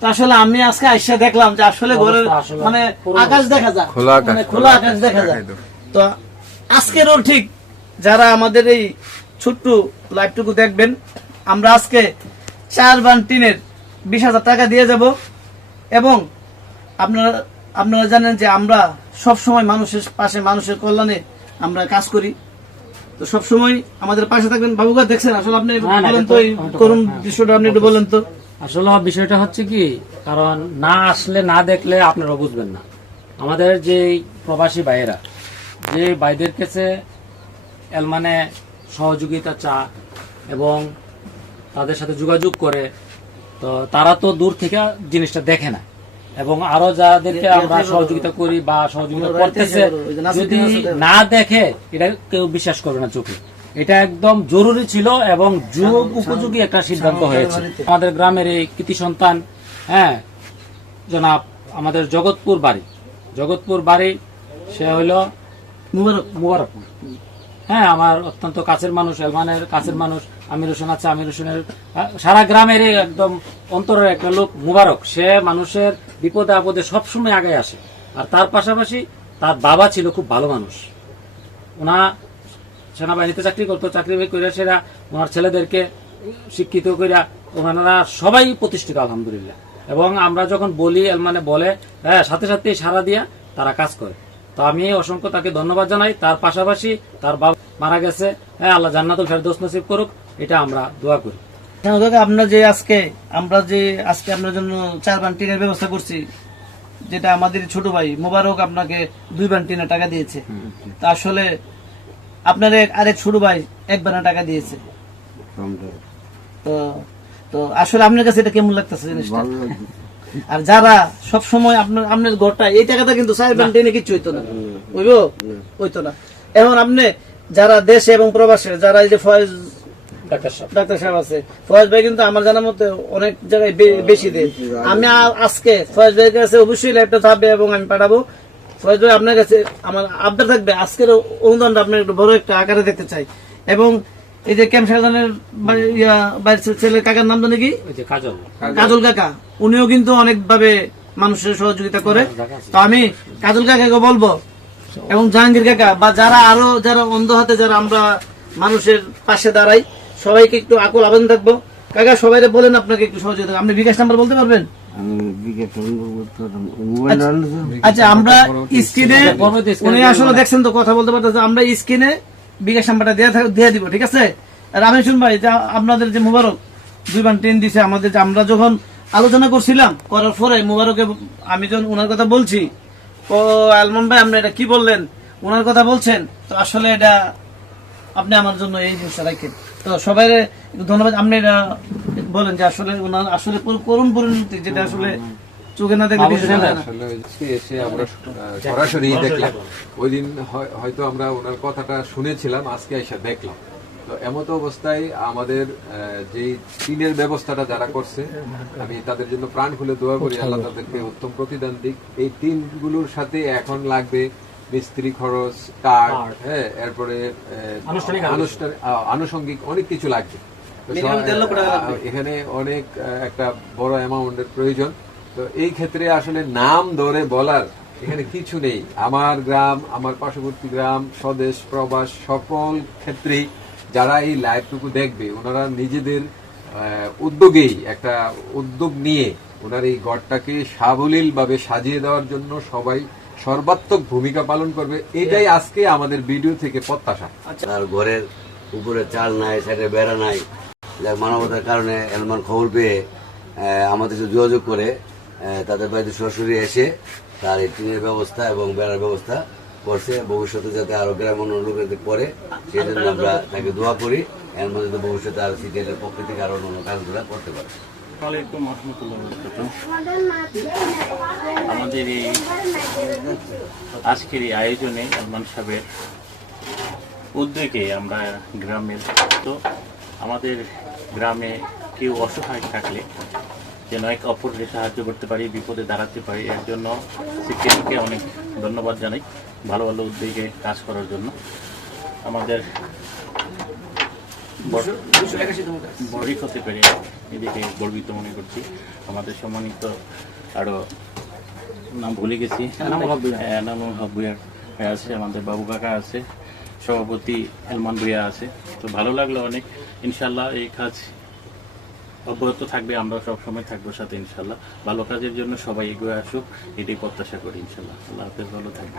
তো আসলে আমি আজকে আইসা দেখলাম যে আসলে ঘরের মানে আকাশ দেখা যায়, মানে খোলা আকাশ দেখা যায়। তো আজকেরও ঠিক যারা আমাদের এই ছোট্ট লাইভটুকু দেখবেন, আমরা আজকে 4 বান টিনের 20,000 টাকা দিয়ে যাব। এবং আপনারা জানেন যে আমরা সব সময় মানুষের পাশে, মানুষের কল্যাণে আমরা কাজ করি। তো সব সময় আমাদের পাশে থাকবেন। বাবুকা দেখছেন, আসলে আপনি বলেন তো এই করুণ দৃশ্যটা আপনি একটু বলেন তো। আসলে বিষয়টা হচ্ছে কি, কারণ না আসলে না দেখলে আপনারা বুঝবেন না। আমাদের যে প্রবাসী ভাইয়েরা যে ভাইদের কাছে মানে সহযোগিতা চা এবং তাদের সাথে যোগাযোগ করে, তো তারা তো দূর থেকে জিনিসটা দেখে না। এবং আরো যাদেরকে আমরা সহযোগিতা করি বা সহযোগিতা করতেছে, যদি না দেখে এটা কেউ বিশ্বাস করবে না চোখে। এটা একদম জরুরি ছিল এবং যুগ উপযোগী একটা সিদ্ধান্ত হয়েছে। আমাদের গ্রামের এই কৃতি সন্তান, হ্যাঁ, জনাব আমাদের জগৎপুর বাড়ি সে হইল মুবারকপুর। হ্যাঁ, আমার অত্যন্ত কাছের মানুষ, এলমানের কাছের মানুষ। আমির হোসেন আছে, আমির হোসেনের সারা গ্রামের একদম অন্তরের একটা লোক মুবারক। সে মানুষের বিপদে আপদে সবসময় আগে আসে। আর তার পাশাপাশি তার বাবা ছিল খুব ভালো মানুষ। ওনা সেনাবাহিনীতে চাকরি করতো, চাকরি করে সেরা ওনার ছেলেদেরকে শিক্ষিত করিয়া ওনারা সবাই প্রতিষ্ঠিত আলহামদুলিল্লাহ। এবং আমরা যখন বলি মানে বলে, হ্যাঁ, সাথে সাথে সাড়া দিয়া তারা কাজ করে। তো আমি অসংখ্য তাকে ধন্যবাদ জানাই। তার পাশাপাশি তার বাবা মারা গেছে, হ্যাঁ, আল্লাহ জান্নাতুল ফেরদৌস নসিব করুক, এটা আমরা দোয়া করি। আমরা যে আজকে আপনার জন্য 4 বান টিনের ব্যবস্থা করছি, যেটা আমাদের ছোট ভাই মোবারক আপনাকে 2 বান টিনের টাকা দিয়েছে। তা আসলে আপনার আরেক ছোট ভাই 1 বানা টাকা দিয়েছে। তো আসলে আপনার কাছে এটা কেমন লাগতেছে জিনিসটা? আর যারা সব সময় আপনার ঘরটা এই টাকাটা কিন্তু 4 বান টিনে কিছু হইতো না, হইতো না। এখন আপনি যারা দেশে এবং প্রবাসে, যারা এই যে ফয়েজ ডাক্তার সাহেব আছে, ফয়েজ ভাই কিন্তু আমার জানার মধ্যে অনেক জায়গায় বেশি দেয়। আমি আজকে ফয়েজ ভাইয়ের কাছে অবশ্যই লাইভটা থাকবে এবং আমি পাঠাবো। ফয়েজ ভাই, আপনার কাছে আমার আবদার থাকবে, আজকের অনুদানটা আপনার একটু বড় একটা আকারে দেখতে চাই। এবং এই যে ক্যাম্প শাহজাহানের ছেলের কাকার নাম জানে কি, কাজল কাকা, উনিও কিন্তু অনেকভাবে মানুষের সহযোগিতা করে। তো আমি কাজল কাকাকে বলবো এবং জাহাঙ্গীর কাকা বা যারা অন্ধ হাতে যারা আমরা মানুষের পাশে দাঁড়াই, সবাইকে একটু আকুল আবেদন থাকবো। কাকা, সবাই বলেন আপনাকে একটু সহযোগিতা। আপনি বিকাশ নাম্বার বলতে পারবেন? আচ্ছা, আমরা স্ক্রিনে, উনি আসলে দেখছেন তো কথা বলতে পারতেছে, আমরা স্ক্রিনে বিকাশ নাম্বারটা দিয়ে দিব, ঠিক আছে? আর আমি শুন ভাই, আপনাদের যে মুবারক 2 বান টিন দিছে আমাদের, আমরা যখন আলোচনা করছিলাম, করার পরে মুবারকে আমি যখন ওনার কথা বলছি, ও আলমান ভাই আপনি এটা কি বললেন, ওনার কথা বলছেন, তো আসলে এটা আপনি আমার জন্য এই জিনিসটা রাখেন। তো সবাই ধন্যবাদ। আপনি এটা বলেন যে আসলে ওনার আসলে করুণ পরিণতি, যেটা আসলে চোখে না দেখলে এসে আমরা সরাসরি দেখলাম। ওই দিন হয়তো আমরা ওনার কথাটা শুনেছিলাম, আজকে এসে দেখলাম। তো এমত অবস্থায় আমাদের যে টিনের ব্যবস্থাটা যারা করছে, আমি তাদের জন্য প্রাণ খুলে দোয়া করি, আল্লাহ তাদেরকে উত্তম প্রতিদান দিক। এই টিনগুলোর সাথে এখন লাগবে মিস্ত্রি খরচ, কাঠ, হ্যাঁ, এরপরে আনুষঙ্গিক অনেক কিছু লাগবে। এখানে অনেক একটা বড় অ্যামাউন্টের প্রয়োজন। তো এই ক্ষেত্রে আসলে নাম ধরে বলার এখানে কিছু নেই। আমার গ্রাম, আমার পার্শ্ববর্তী গ্রাম, স্বদেশ প্রবাস, সকল ক্ষেত্রেই যারা এই লাইভটুকু দেখবে, ওনারা নিজেদের উদ্যোগেই একটা উদ্যোগ নিয়ে ওনার এই ঘরটাকে সাবলীল ভাবে সাজিয়ে দেওয়ার জন্য সবাই সর্বাত্মক ভূমিকা পালন করবে, এটাই আজকে আমাদের ভিডিও থেকে প্রত্যাশা। আর ঘরের উপরে চাল নাই, সাইডে বেড়া নাই, যার মানবতার কারণে এলমান খবর পেয়ে আমাদের সাথে যোগাযোগ করে তাদের বাড়িতে সরাসরি এসে তার এই টিনের ব্যবস্থা এবং বেড়ার ব্যবস্থা করছে। ভবিষ্যতে যাতে আরো গ্রামের অন্য লোকেদের পরে, সেই জন্য আমরা তাকে দোয়া করি, এর মধ্যে ভবিষ্যতে আর সিটিএর পক্ষ থেকে আরো অন্য কাজগুলো করতে পারে। আমাদের এই আজকের এই আয়োজনে আলমান সাহেবের উদ্যোগে আমরা গ্রামের, তো আমাদের গ্রামে কেউ অসহায় থাকলে যেন এক অপরকে সাহায্য করতে পারি, বিপদে দাঁড়াতে পারি, এর জন্য সিকিউরিটিকে অনেক ধন্যবাদ জানাই ভালো ভালো উদ্যোগে কাজ করার জন্য। আমাদের বড়ি হতে পেরে এদিকে গর্বিত মনে করছি। আমাদের সম্মানিত আরো নাম ভুলে গেছি, এনামুল হক ভূঁইয়া আছে, আমাদের বাবু কাকা আছে, সভাপতি এলমান ভূঁইয়া আছে। তো ভালো লাগলো অনেক। ইনশাল্লাহ এই কাজ অব্যাহত থাকবে, আমরা সবসময় থাকবো সাথে ইনশাল্লাহ। ভালো কাজের জন্য সবাই এগিয়ে আসুক, এটাই প্রত্যাশা করি ইনশাল্লাহ। আল্লাহ হাফেজ, ভালো থাকবে।